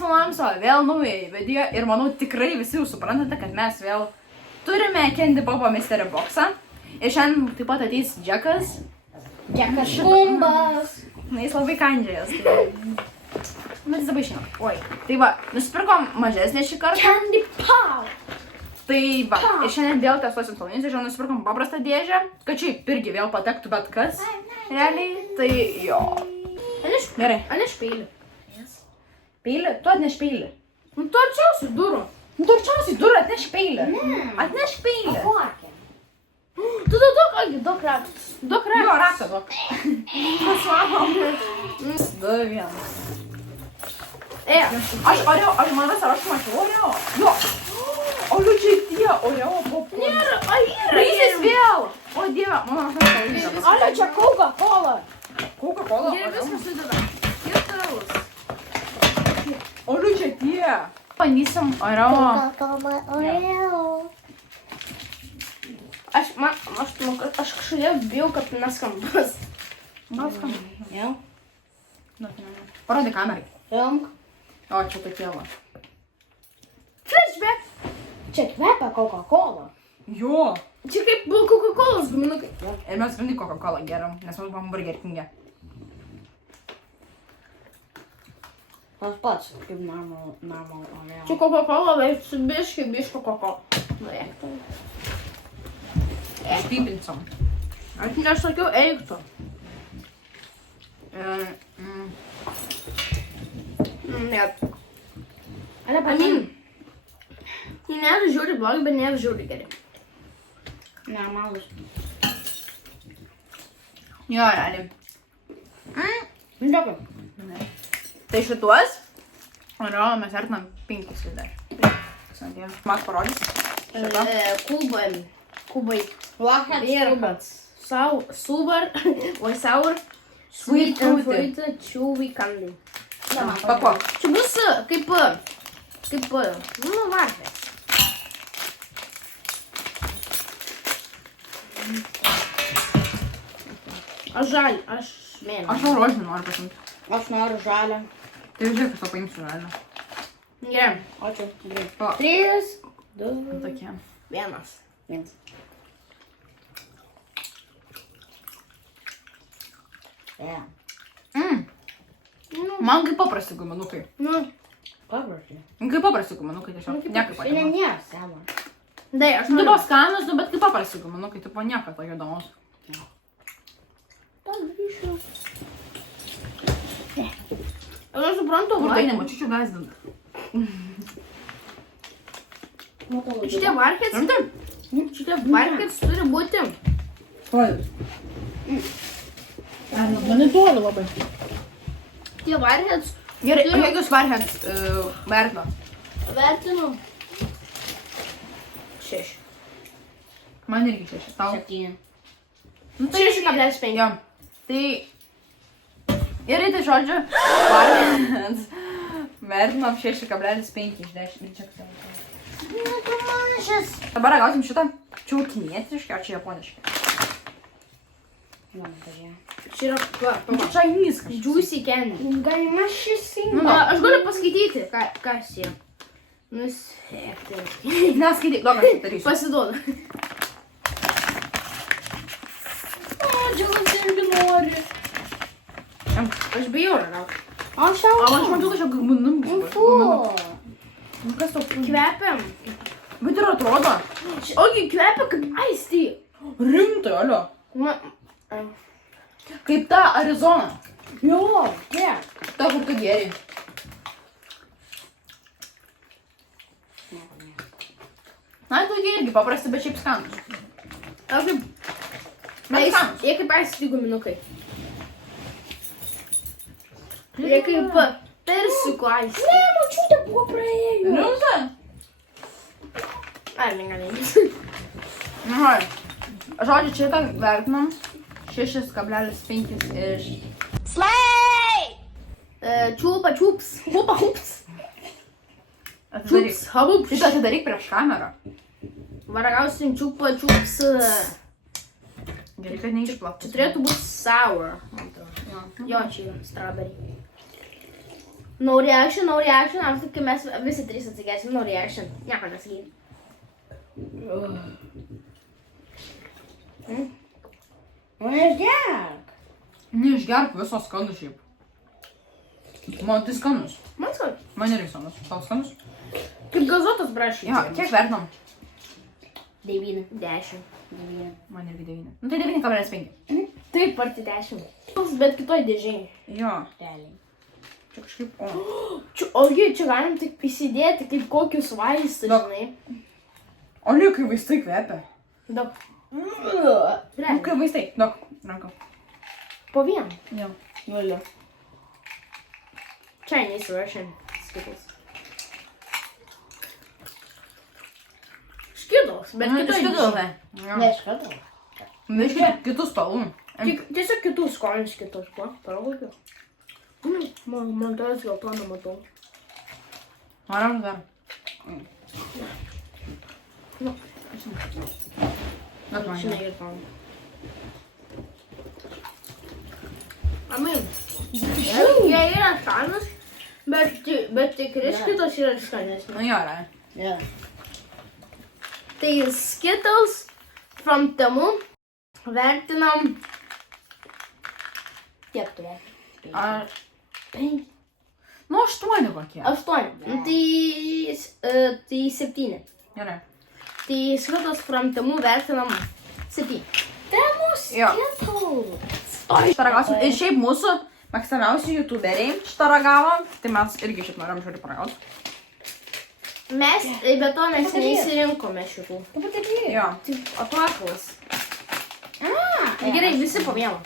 filmuojam savo vėl naują video ir manau tikrai visi jau suprantate, kad mes vėl turime Candy Popo Mystery Boxą. Ir šiandien taip pat ateis Džekas. Džekas Škumbas. Na, jis labai kandžiojas. Bet jis labai žino. Oi. Tai va, nusipirkom mažesnę šį kartą. Candy Pop. Tai va, ir šiandien vėl testuosim salonus. Ir šiandien nusipirkom paprastą dėžę, kad šiaip irgi vėl patektų bet kas. Realiai, tai jo. Gerai. Atneš peilį. Peilį? Tu atneš peilį. Nu, tu arčiausiai durų. Nu, tu arčiausiai durų atneš peilį. Atneš peilį. Kokią? Tu daug raktų. Daug raktą. Jo, raktą daug. Pasvarom. 2, 1. Aš man vis, ar aš mačiau Oreo? Jo. O liūdžiai tie Oreo popų. Nėra. Raisis vėl. O dieve, mano aš Ale, čia Coca-Cola. Coca-Cola. Gerai, viskas sudeda. Kietaus. O liūdžiai tie. Bandysim Oreo. Coca-Cola Oreo. Aš kažkodėl bijau, kad neskambas. Gal skamba. Jau. Parodai kamerai. Filmk. O, čia tokie va. Flashback. Čia kvepia Coca-Cola. Jo. Čia kaip buvo Coca-Colos guminukai. Ir mes grindai Coca-Cola geriam, nes mes buvom Burger King'e. Tas pats, kaip normal Oreo. Čia Coca-Cola, bet su biško Coca-Cola. Stipinsim. Aš nesakiau, eik tu. Net. Amin. Tai nėra žiūri blogai, bet nėra žiūri geri. Normalus. Jo, realiai. Dėkui. Tai šituos Oreo mes vertinam 5 vis dar. Mas parodys. Kubai. Wahat Vierkats. Super, oi sour, sweet and fruity, chewy candy. Pakuok. Čia bus kaip, nu, varpės. Aš žalį, aš mėlyną. Aš jau rožinį noriu pasimti. Aš noriu žalią. Tai žiūrėk, aš to paimsiu žalį. Gerai. Ačiū. Gerai. 3, 2, Tokie. 1. Vienas. Yeah. Man kaip paprasti guminukai. Nu, Paprastai. Kaip paprasti guminukai tiesiog. Niekaip Tai patiko. nėra savo. dai, aš Nu, noriu. buvo skanus, nu, bet kaip paprasti guminukai, tipo nieko to įdomaus. Aš suprantu, Kur tai nemačiučiu gazdint. šitie varkės, šitie varkės turi būti. Man įduoda labai. Tie varkės Gerai, o kiek jūs varhėt vertino? vertinu. 6. Man irgi 6. Tau? 7. Nu, tai 6,5. Jo. Tai... Gerai, tai žodžiu, varhėt. Vertinom 6,5 iš 10. Čia kas yra. Na, tu mažas. Dabar gausim šitą. Čia kinietiškai, o čia japoniškai. Man pažiūrė. Čia yra, Chinese kažkas. juicy candy. Galima šis Nu, Aš galiu paskaityti, kas yra. Nusekti. Neskaityk, daug aš darysiu. Pasiduodu. Džiaugas irgi nori. Aš bijau ragauti. Aš jau. O aš matau kažką guminum. Fu. Kas tau? Kvepiam. Bet ir atrodo. Ogi kvepia kaip aistį. Rimtai, alio. Kaip ta Arizona. Jo, kiek? Ta, kur tu geri. Na, tu irgi paprasti, bet šiaip skanus. Aš kaip... Bet skanus. Jie kaip aistį guminukai. Jie kaip persikų aistį. Ne, mačiutė buvo praėjo. Rimtai? Ai, negalėjai. Na, žodžiu, čia tą vertinam 6,5 iš... Slay! Čiūpa čiūps. Hupa hups. Atidaryk. Čiūps. Habups. Šitą atidaryk prieš kamerą. Varagausim čiūpa čiūps. Gerai, kad neišplaktų. Čia turėtų būti sour. man atrodo. Jo, čia yra strawberry. Jo. Strawberry. Strawberry. Strawberry. Strawberry. No reaction, aš tik mes visi trys atsigėsim, no reaction. Nieko nesakyti. Neišgerk. Neišgerk visos skanus šiaip. Man tai skanus. Man skanus. Man irgi skanus. Tau skanus? Kaip gazotas braškai. Jo, kiek vertinam? 9. 10. Man irgi 9. Nu tai 9,5. Taip, arti 10. Bet kitoj dėžiai. Jo. Realiai. Čia kažkaip, o. Ogi, čia galim tik įsidėti kaip kokius vaistus, žinai. O liuk, kai vaistai kvepia. Daug. Nu, Realiai. kai vaistai. Daug. Ranka. Po vieną. Jo. Nuliu. Chinese version. Skittles. Skittles, bet kitoj dėžiai. Neiškartau. Biškai kitų spalvų. Tiesiog kitų skonius kitus, ko? Parodykiu. Man tas gal to nematau. Varam dar. Nu, Bet man žinai jau. ir man. Amin. Jie yra skanus, bet tikri Skittles yra skanesni. Nu jo, yra. Jo. Tai Skittles from Temu vertinam tiek turėtų. Ar... 5. Nu, 8 kokie. 8. Tai 7. Gerai. Tai Skittles from Temu vertinam 7. Temus Jo. Skittles. Šitą ragausim. Ir šiaip mūsų mėgstamiausi youtuberiai šitą ragavo. Tai mes irgi šitą norim žiūrėti paragauti. Mes, be to mes neįsirinkome šitų. Jo. Tai atvakalas. Gerai, visi po vieną.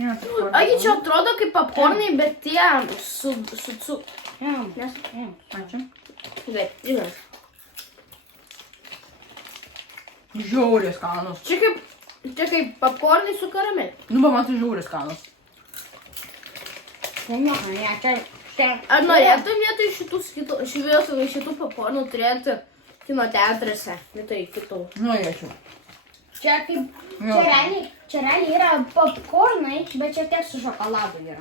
Jo, tai Agi, čia atrodo kaip popkornai, bet tie su Nes... Ačiū. Gerai, žinai. Žiauriai skanus. Čia kaip popkornai su karamelė. Nu, bet man tai žiauriai skanus. Ar norėtum vietoj šitų popkornų turėti kino teatruose, vietoj kitų? Nu, jėčiau. Čia kaip... Jo. Čia realiai yra popkornai, bet čia tiek su šokoladu yra.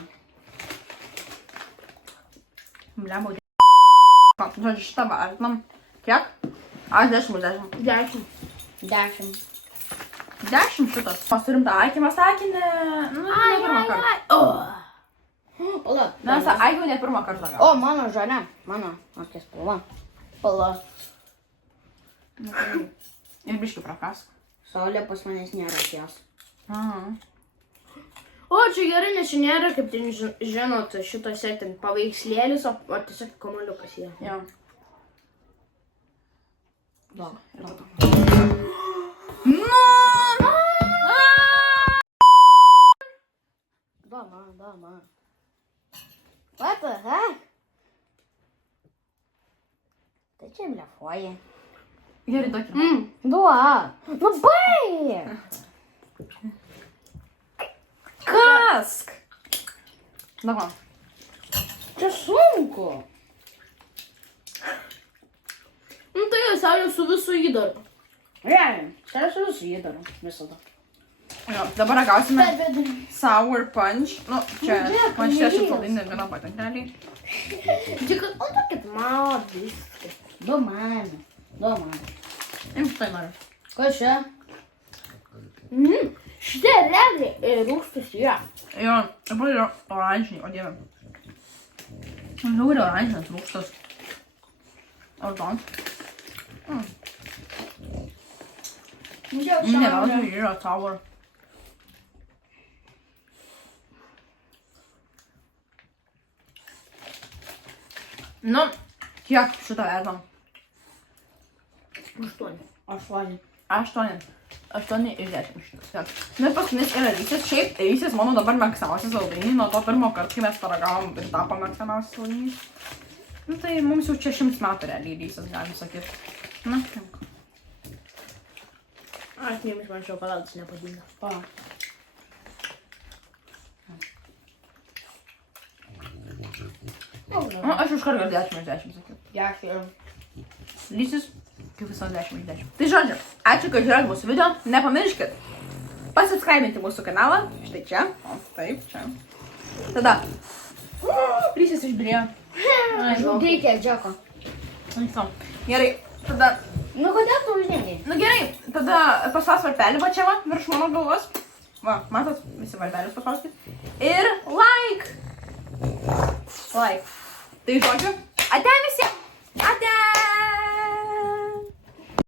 Blemau, žodžiu, šitą vertinam. Kiek? Aš 10 už 10. 10. 10 šitas. Mes turim tą akį, mes akį ne pirmą kartą. Pala. Mes tą akį ne pirmą kartą O, gavom. mano žalia. Mano akis spalva. Pala. Ir biškį prakask. Saulė pas manęs nėra ties. Aha. O, čia gerai, nes čia nėra, kaip ten žinot, šitose ten paveikslėlis, o tiesiog kamaliukas jie. Jo. Va. Nu! Dama. What the heck? Tai čia blefuoji. Gerai, tokį. Duok. Nu baig! Kask! Dabar. Čia sunku. Nu tai jau saulė su visų įdaru. Realiai, čia su visų įdaru visada. Jo, dabar ragausime sour punch. Nu, čia, man šie šokoladinė gana patinka, realiai. Tik, o tokit madis. Du man. Imk štai noriu. Ko čia? Šitie realiai rūgštus yra. Jo, dabar yra oranžiniai, o dieve. Žiauriai oranžinis rūgštas. Ar to? Ne, veltui yra sour. Nu, kiek šitą vertinam? 8. 8. 8 iš 10 šitas. Nu ir paskutinis yra Reese's. Šiaip Reese's mano dabar mėgstamiausias saldainiai. Nuo to pirmo karto, kai mes paragavom ir tapo mėgstamiausias saldainiais. Nu tai mums jau čia 100 metų realiai Reese's, galim sakyti. Na, imk. Aš neimis man šokoladas nepatinka. Pa. Nu, aš iš karto 10 iš 10 sakiau. 10. Reese's, kaip visada 10 iš 10. Tai žodžiu, ačiū, kad žiūrėjote mūsų video. Nepamirškit pasubscribinti mūsų kanalą. Štai čia. O, taip, čia. Tada. Reese's išbyrėjo. Žudykė, Džeko. So, gerai, tada, Nu, kodėl tu uždengi? nu gerai, tada paspaus varpelį va čia va, virš mano galvos. Va, matot, visi varpelius paspauskit. Ir like. Tai žodžiu, ate visi.